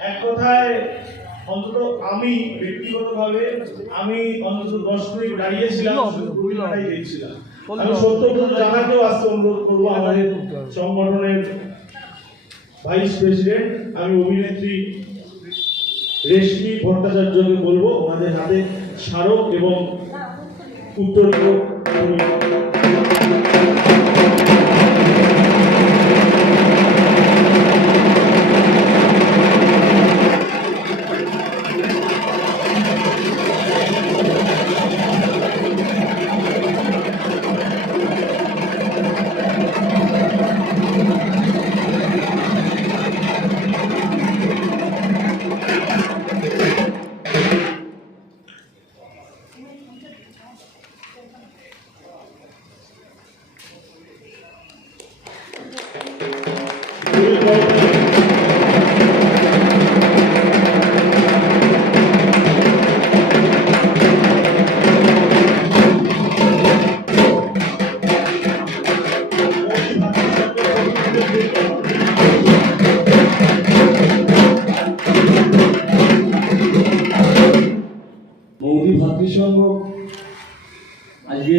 এক কথায় অন্তত আমি ব্যক্তিগতভাবে আমি অন্তত দশ মিনিট দাঁড়িয়েছিলাম আমি সত্যব্রত জানাকেও আসতে অনুরোধ করব আমাদের সংগঠনের ভাইস প্রেসিডেন্ট আমি অভিনেত্রী রেশমি ভট্টাচার্যকে বলব ওনাদের হাতে স্মারক এবং উত্তরীয় মৌদি ভাতৃসংঘ আজকে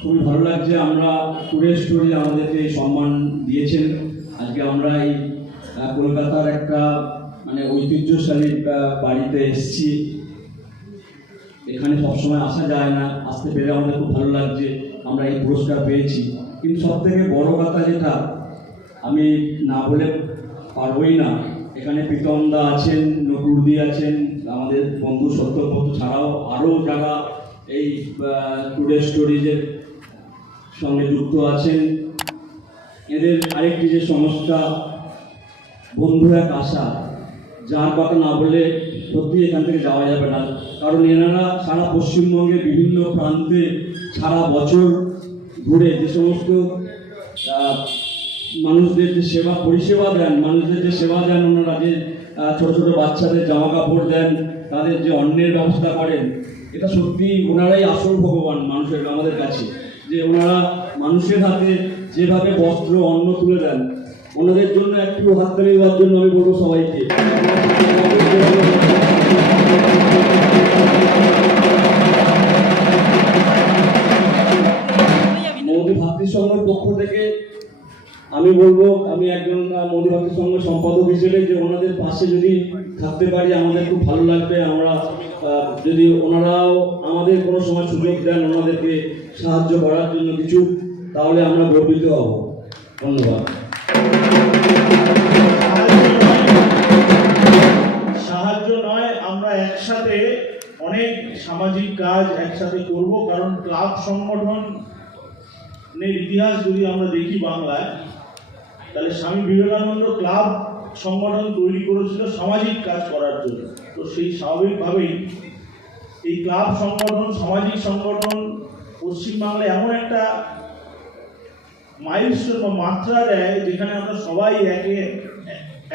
খুবই ভালো লাগছে। আমরা টুডে স্টোরি আমাদেরকে সম্মান দিয়েছেন। আজকে আমরা এই কলকাতার একটা মানে ঐতিহ্যশালী বাড়িতে এসেছি। এখানে সবসময় আসা যায় না, আসতে পেরে আমাদের খুব ভালো লাগছে, আমরা এই পুরস্কার পেয়েছি। কিন্তু সব থেকে বড় কথা যেটা, আমি না বলে পারবই না, এখানে প্রীতম দা আছেন নকুরদি আছেন, আমাদের বন্ধু সত্যব্রত ছাড়াও আরও যারা এই টুডে স্টোরিজের সঙ্গে যুক্ত আছেন এদের আরেকটি যে সংস্থা বন্ধু এক আশা, যার কথা না বললে সত্যি এখান থেকে যাওয়া যাবে না। কারণ এনারা সারা পশ্চিমবঙ্গে বিভিন্ন প্রান্তে সারা বছর ঘুরে যে সমস্ত মানুষদের যে সেবা, পরিষেবা দেন, মানুষদের যে সেবা দেন ওনারা, যে ছোটো ছোট ছোট বাচ্চাদের জামা কাপড় দেন, তাদের যে অন্যের ব্যবস্থা করেন, এটা সত্যি ওনারাই আসল ভগবান মানুষের, আমাদের কাছে। যে ওনারা মানুষের হাতে যেভাবে বস্ত্র, অন্ন তুলে দেন, ওনাদের জন্য একটু হাততালি দেওয়ার জন্য আমি বলব সবাইকে। মোদী ভাতৃসংঘের পক্ষ থেকে আমি বলব, আমি একজন মোদী ভাতৃসংঘ সম্পাদক হিসেবে যে ওনাদের পাশে যদি থাকতে পারি, আমাদের খুব ভালো লাগবে। আমরা যদি ওনারাও আমাদের কোনো সময় সুযোগ দেন ওনাদেরকে সাহায্য করার জন্য কিছু, তাহলে আমরা গর্বিত হব। ধন্যবাদ। সাহায্য নয়, আমরা একসাথে অনেক সামাজিক কাজ একসাথে করব, কারণ ক্লাব সংগঠনের ইতিহাস যদি আমরা দেখি বাংলায় তাহলে স্বামী বিবেকানন্দ ক্লাব সংগঠন তৈরি করেছিল সামাজিক কাজ করার জন্য। তো সেই স্বাভাবিকভাবেই এই ক্লাব সংগঠন, সামাজিক সংগঠন পশ্চিমবাংলায় এমন একটা মাইলস্টোন বা মাত্রা দেয় যেখানে আমরা সবাই একে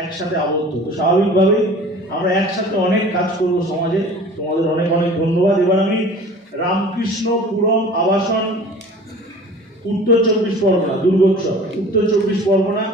একসাথে আবদ্ধ। তো স্বাভাবিকভাবেই আমরা একসাথে অনেক কাজ করব সমাজে। তোমাদের অনেক অনেক ধন্যবাদ। এবার আমি রামকৃষ্ণ রামকৃষ্ণপুরম আবাসন উত্তর চব্বিশ পরগনা দুর্গোৎসব উত্তর চব্বিশ পরগনা